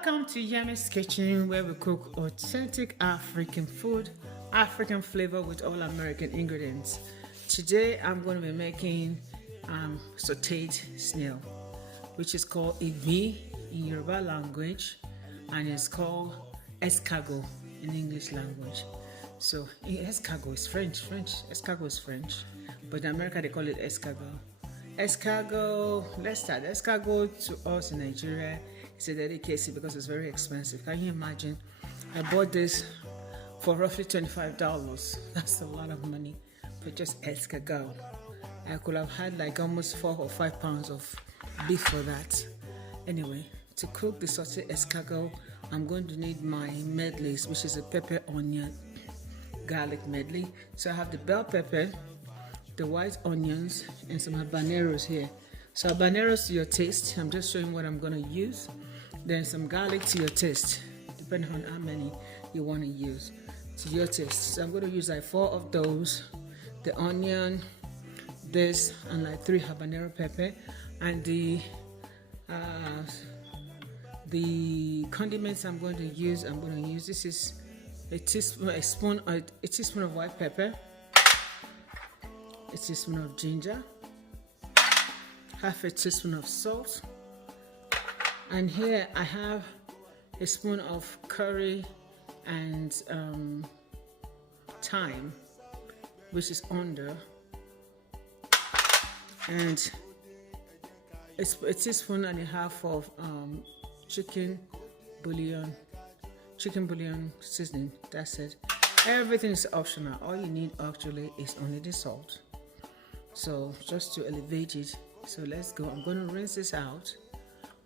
Welcome to Yemmie's Kitchen, where we cook authentic African food, African flavor with all American ingredients. Today I'm going to be making sauteed snail, which is called igbi in Yoruba language, and it's called escargot in English language. So escargot is French. Escargot is French, but in America they call it escargot. Escargot, let's start. Escargot to us in Nigeria is a delicacy because it's very expensive. Can you imagine? I bought this for roughly $25. That's a lot of money for just escargot. I could have had like almost 4 or 5 pounds of beef for that. Anyway, to cook the sauteed escargot, I'm going to need my medleys, which is a pepper, onion, garlic medley. So I have the bell pepper, the white onions, and some habaneros here. So habaneros to your taste. I'm just showing what I'm going to use. Then some garlic to your taste, depending on how many you want to use to your taste. So I'm going to use like 4 of those, the onion, this, and like 3 habanero pepper. And the condiments I'm going to use, this is a teaspoon of white pepper, a teaspoon of ginger, half a teaspoon of salt, and here I have a spoon of curry and thyme, which is under, and a teaspoon and a half of chicken bouillon seasoning. That's it. Everything is optional. All you need actually is only the salt. So just to elevate it. So let's go. I'm going to rinse this out,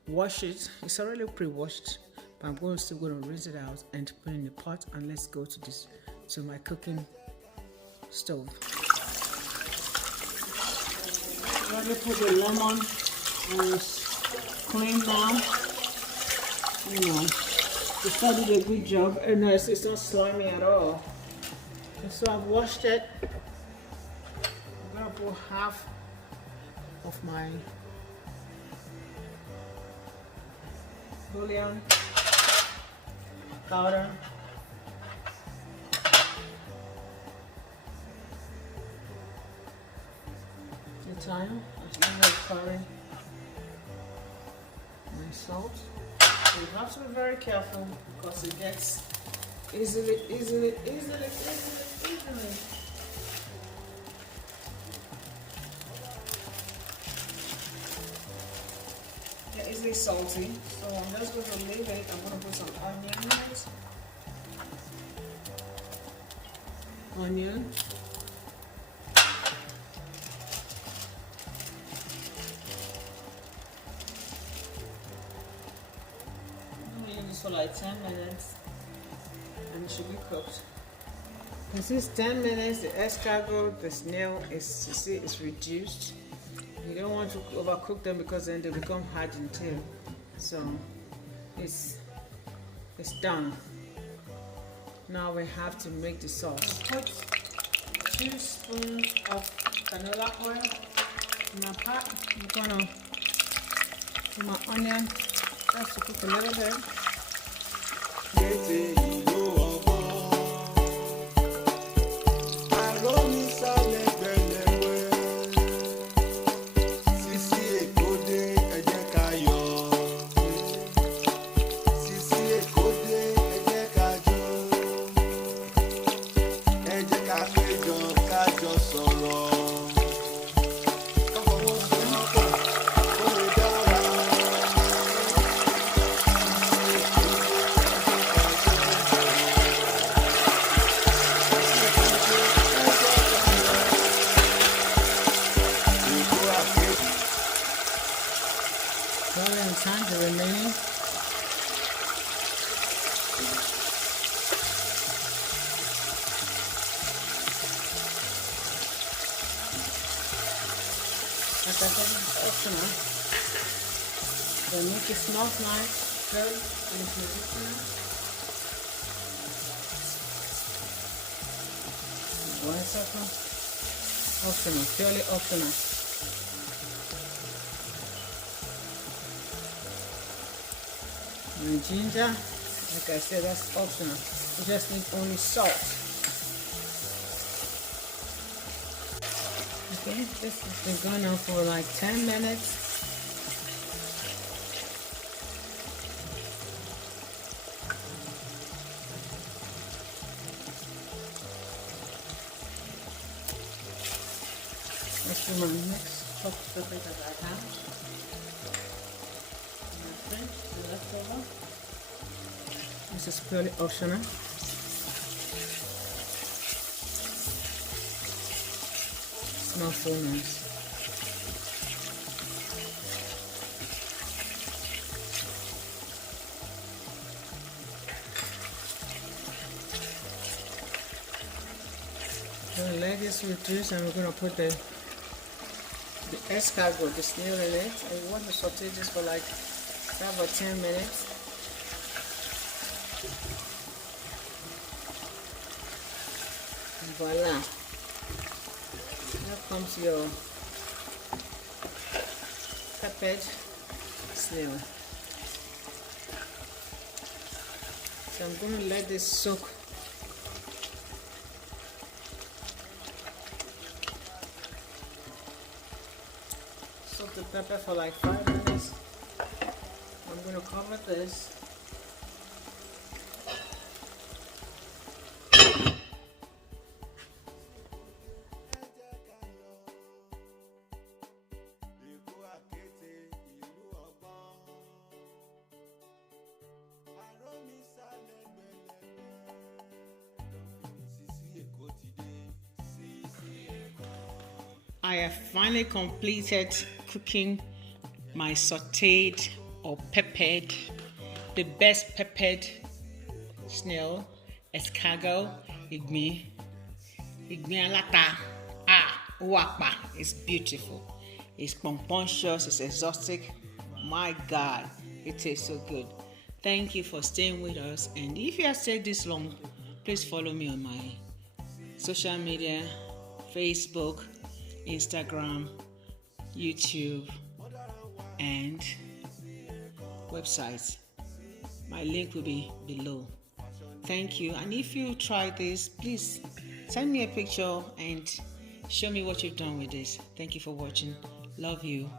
wash it. It's already pre-washed, but I'm still going to rinse it out and put it in the pot. And let's go to my cooking stove. I'm going to put the lemon, and it's clean now. You know, the salt did a good job, and it's not slimy at all. And so I've washed it. I'm going to put half of my bouillon powder, the thyme, curry, and salt. You have to be very careful because it gets easily. They're easily salty, so I'm just going to leave it. I'm going to put some onion in it. Onion. For like 10 minutes, and it should be cooked. And since 10 minutes, the escargot, the snail is reduced. You don't want to overcook them because then they become hard in tail. So it's done. Now we have to make the sauce. Put 2 spoons of canola oil in my pot. I'm gonna put my onion just to cook a little bit. Time the remaining. Like I said, it's optional. They make it smell nice, good, and it's medicinal. One second. Optional, purely optional. And ginger, like I said, that's optional. You just need only salt. Okay, this has been going on for like 10 minutes. Let's do my next chopped pepper that I have. My fridge, the leftover. This is purely optional. Smells so nice. We're going to let this reduce and we're going to put the escargot, the snail in it. I want to saute this for like 5 or 10 minutes. And voila. Here comes your peppered snail. So I'm going to let this soak. Soak the pepper for like 5 minutes. I'm going to cover this. I have finally completed cooking my sauteed or peppered, the best peppered snail, escargot, igmi alata, uwakpa. It's beautiful. It's pompontious, it's exotic. My God, it tastes so good. Thank you for staying with us. And if you have stayed this long, please follow me on my social media, Facebook, Instagram, YouTube, and websites. My link will be below. Thank you. And if you try this, please send me a picture and show me what you've done with this. Thank you for watching. Love you.